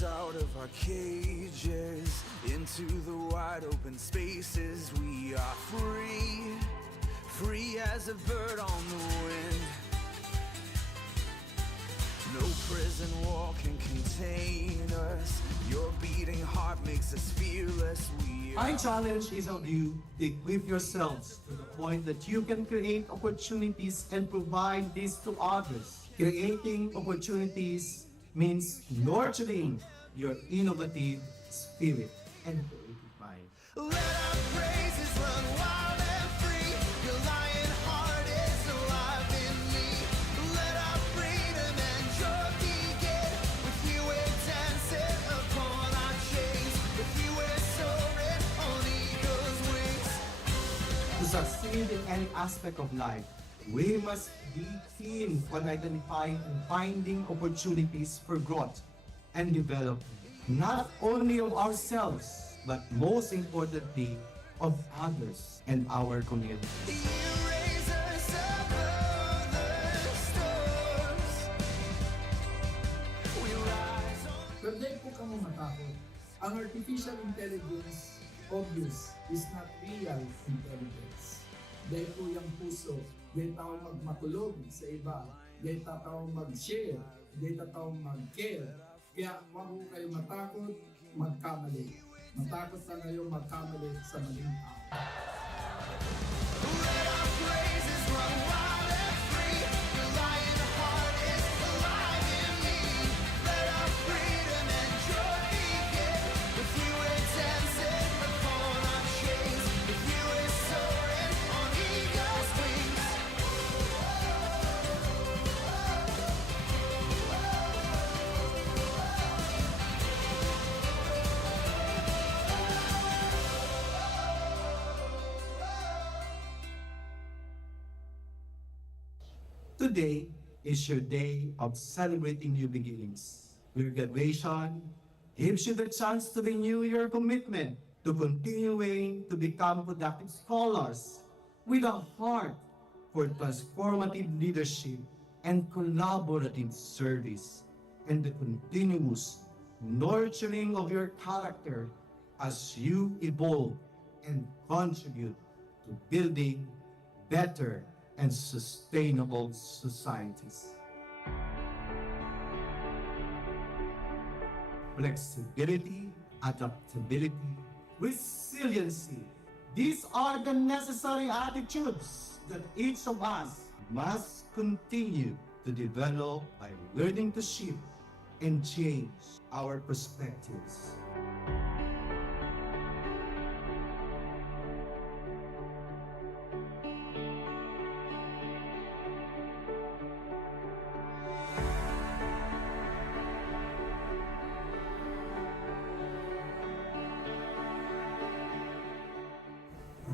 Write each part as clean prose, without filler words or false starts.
us out of our cages, into the wide open spaces. We are free, free as a bird on the wind. No prison wall can contain us. Your beating heart makes us fearless. My challenge is on you to equip yourselves to the point that you can create opportunities and provide this to others. Creating opportunities means nurturing your innovative spirit and creative mind. Let our praises run wild and free. Your lion heart is alive in me. Let our freedom and joy begin. With you we're dancing upon our chains. With you we're soaring on eagle's wings. To succeed in any aspect of life, we must be keen on identifying and finding opportunities for growth and development, not only of ourselves, but most importantly, of others and our community. You raise us above the storms. We rise on. Pwede po kang matakot. Ang artificial intelligence, obvious, is not real intelligence. Dahil po yung puso, dahil tao magmatulog sa iba, dahil tao mag-share, dahil tao mag-care. Kaya huwag po kayo matakot, magkamali. Matakot na kayo magkamali sa maling tao. Let our praises run wild and free. Your lion heart is alive in me. Let our freedom and joy begin. With you we're dancing upon our chains. With you we're soaring on eagle's wings. Today is your day of celebrating new beginnings. Your graduation gives you the chance to renew your commitment to continuing to become productive scholars with a heart for transformative leadership and collaborative service, and the continuous nurturing of your character as you evolve and contribute to building better and sustainable societies. Flexibility, adaptability, resiliency. These are the necessary attitudes that each of us must continue to develop by learning to shift and change our perspectives.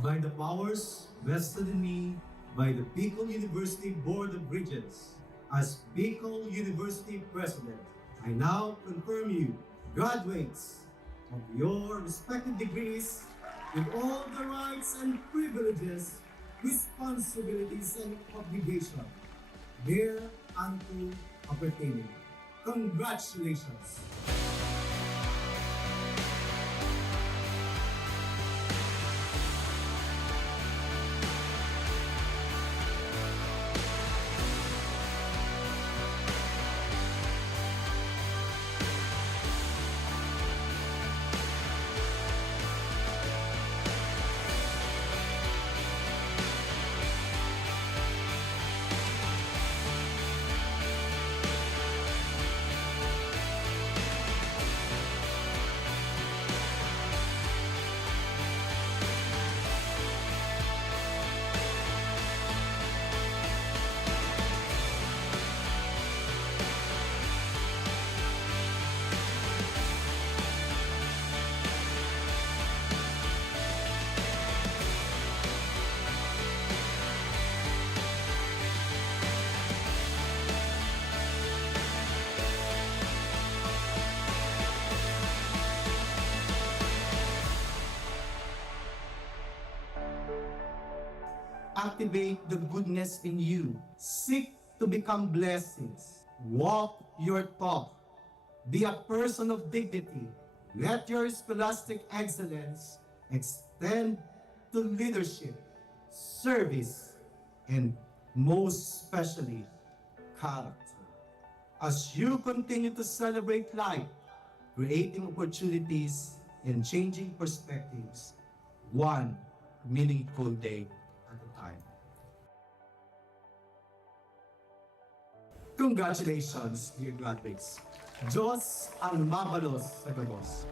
By the powers vested in me by the Bicol University Board of Regents, as Bicol University President, I now confirm you graduates of your respective degrees with all the rights and privileges, responsibilities, and obligations thereunto appertaining. Congratulations! Activate the goodness in you. Seek to become blessings. Walk your talk. Be a person of dignity. Let your scholastic excellence extend to leadership, service, and most especially, character. As you continue to celebrate life, creating opportunities and changing perspectives, one meaningful day at a time. Congratulations, dear graduates. Diyos ang mabalos sa gabos.